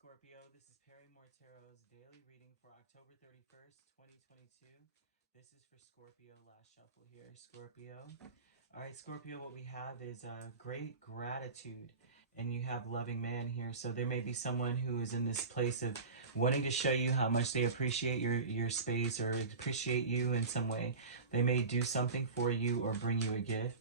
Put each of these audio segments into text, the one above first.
Scorpio. This is Perrymoretarot's daily reading for October 31st, 2022. This is for Scorpio. Last shuffle here, Scorpio. All right, Scorpio, what we have is great gratitude, and you have loving man here. So there may be someone who is in this place of wanting to show you how much they appreciate your space or appreciate you in some way. They may do something for you or bring you a gift.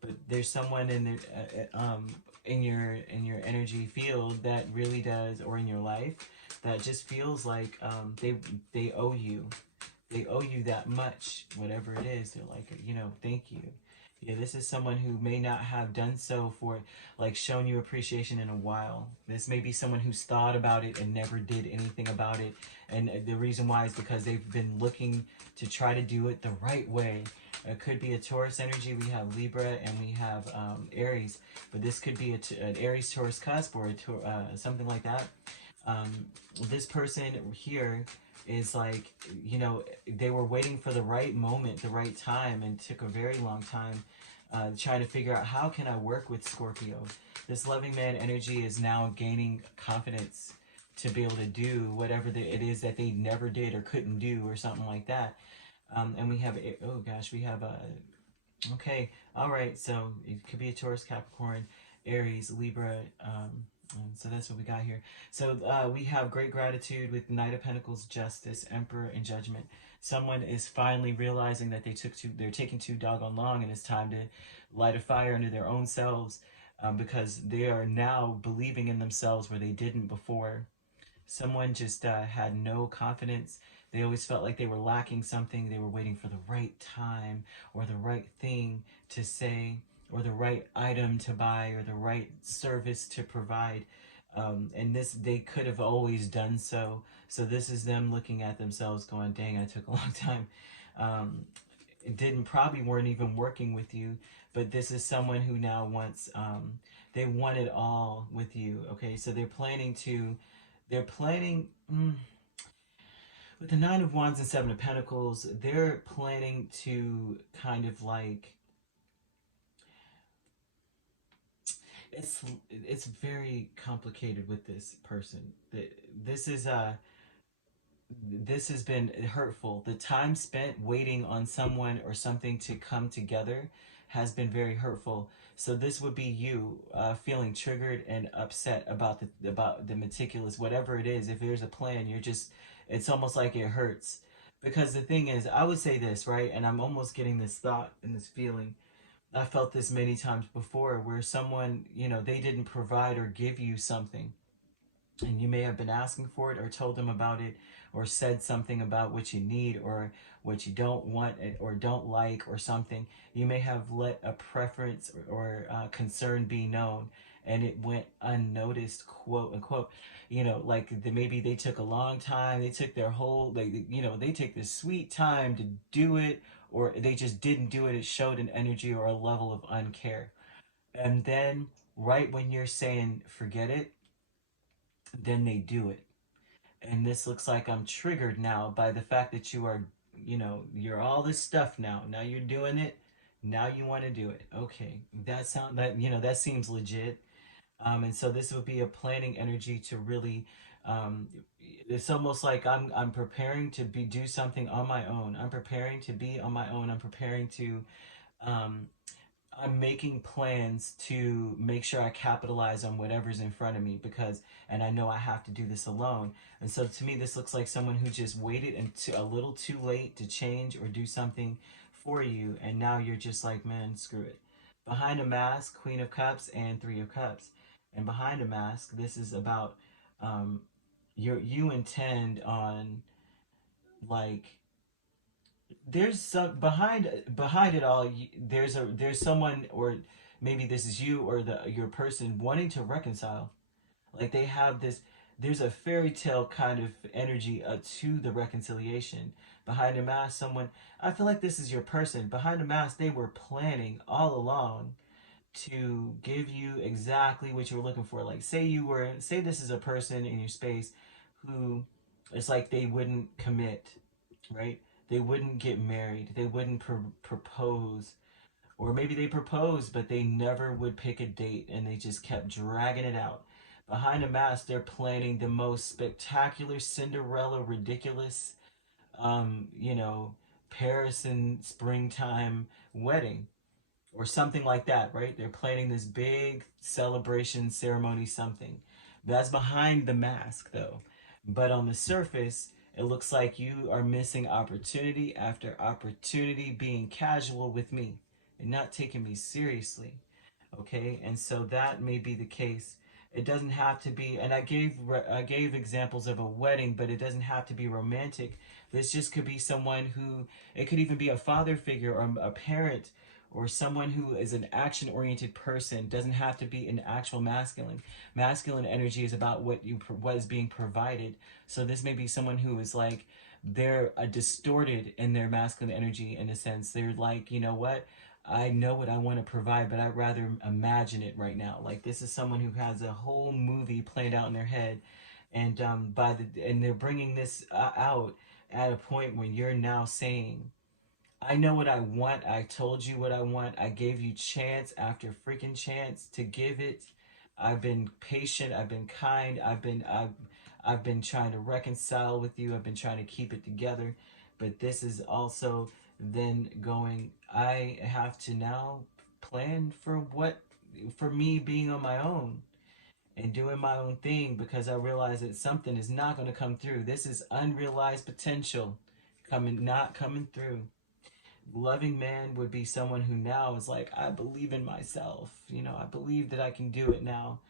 But there's someone in your energy field that really does, or in your life, that just feels like they owe you. They owe you that much, whatever it is. They're like, thank you. Yeah, this is someone who may not have done so for, like, shown you appreciation in a while. This may be someone who's thought about it and never did anything about it. And the reason why is because they've been looking to try to do it the right way. It could be a Taurus energy. We have Libra and we have Aries. But this could be an Aries-Taurus cusp or something like that. This person here is like, they were waiting for the right moment, the right time, and took a very long time trying to figure out, how can I work with Scorpio? This loving man energy is now gaining confidence to be able to do whatever it is that they never did or couldn't do or something like that. And we have, oh gosh, we have okay, all right, so it could be a Taurus, Capricorn, Aries, Libra, and so that's what we got here. So we have great gratitude with Knight of Pentacles, Justice, Emperor, and Judgment. Someone is finally realizing that they're taking too doggone long, and it's time to light a fire under their own selves, because they are now believing in themselves where they didn't before. Someone just had no confidence. They always felt like they were lacking something. They were waiting for the right time or the right thing to say or the right item to buy or the right service to provide. And they could have always done so. So this is them looking at themselves going, dang, I took a long time. Probably weren't even working with you, but this is someone who now wants, they want it all with you. Okay, so they're planning, with the Nine of Wands and Seven of Pentacles, they're planning to kind of like, it's very complicated with this person. This has been hurtful. The time spent waiting on someone or something to come together has been very hurtful. So this would be you feeling triggered and upset about the meticulous, whatever it is. If there's a plan, it's almost like it hurts. Because the thing is, I would say this, right? And I'm almost getting this thought and this feeling. I felt this many times before, where someone, they didn't provide or give you something, and you may have been asking for it or told them about it or said something about what you need or what you don't want or don't like or something. You may have let a preference or concern be known, and it went unnoticed, quote unquote. Maybe they took a long time. They took their whole, they take this sweet time to do it, or they just didn't do it. It showed an energy or a level of uncare. And then right when you're saying, forget it, then they do it. And this looks like I'm triggered now by the fact that you're all this stuff now. Now you're doing it. Now you want to do it. Okay, that seems legit. And so this would be a planning energy to really. It's almost like I'm preparing to do something on my own. I'm preparing to be on my own. I'm preparing to. I'm making plans to make sure I capitalize on whatever's in front of me, and I know I have to do this alone. And so to me, this looks like someone who just waited until a little too late to change or do something for you. And now you're just like, man, screw it. Behind a mask, Queen of Cups and Three of Cups. And behind a mask, this is about, you intend on, like, there's some behind it all. There's someone, or maybe this is you or your person, wanting to reconcile. Like, they have this, there's a fairy tale kind of energy to the reconciliation. Behind the mask, someone, I feel like this is your person. Behind the mask, they were planning all along to give you exactly what you were looking for. Like, say this is a person in your space who, it's like they wouldn't commit, right? They wouldn't get married. They wouldn't propose. Or maybe they proposed, but they never would pick a date, and they just kept dragging it out. Behind a mask, they're planning the most spectacular Cinderella ridiculous you know, Paris in springtime wedding or something like that, right? They're planning this big celebration ceremony, something. That's behind the mask, though. But on the surface, it looks like you are missing opportunity after opportunity being casual with me and not taking me seriously. Okay, and so that may be the case. It doesn't have to be, and I gave examples of a wedding, but it doesn't have to be romantic. This just could be someone who, it could even be a father figure or a parent or someone who is an action oriented person. It doesn't have to be an actual masculine. Masculine energy is about what is being provided. So this may be someone who is like, they're distorted in their masculine energy, in a sense. They're like, you know what, I know what I want to provide, but I'd rather imagine it right now. Like, this is someone who has a whole movie played out in their head, and and they're bringing this out at a point when you're now saying, I know what I want. I told you what I want. I gave you chance after freaking chance to give it. I've been patient. I've been kind. I've been trying to reconcile with you. I've been trying to keep it together. But this is also then going, I have to now plan for me being on my own and doing my own thing, because I realize that something is not going to come through. This is unrealized potential not coming through. Loving man would be someone who now is like, I believe in myself. You know, I believe that I can do it now.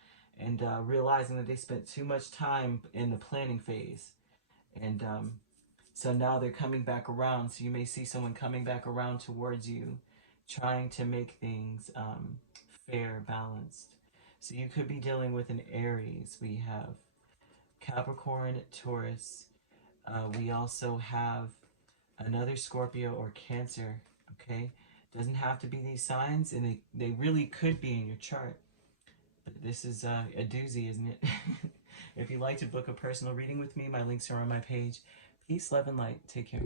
And realizing that they spent too much time in the planning phase. And so now they're coming back around. So you may see someone coming back around towards you, trying to make things fair, balanced. So you could be dealing with an Aries. We have Capricorn, Taurus. We also have another Scorpio or Cancer. Okay, doesn't have to be these signs, and they really could be in your chart. But this is a doozy, isn't it? If you'd like to book a personal reading with me, my links are on my page. Peace, love, and light. Take care.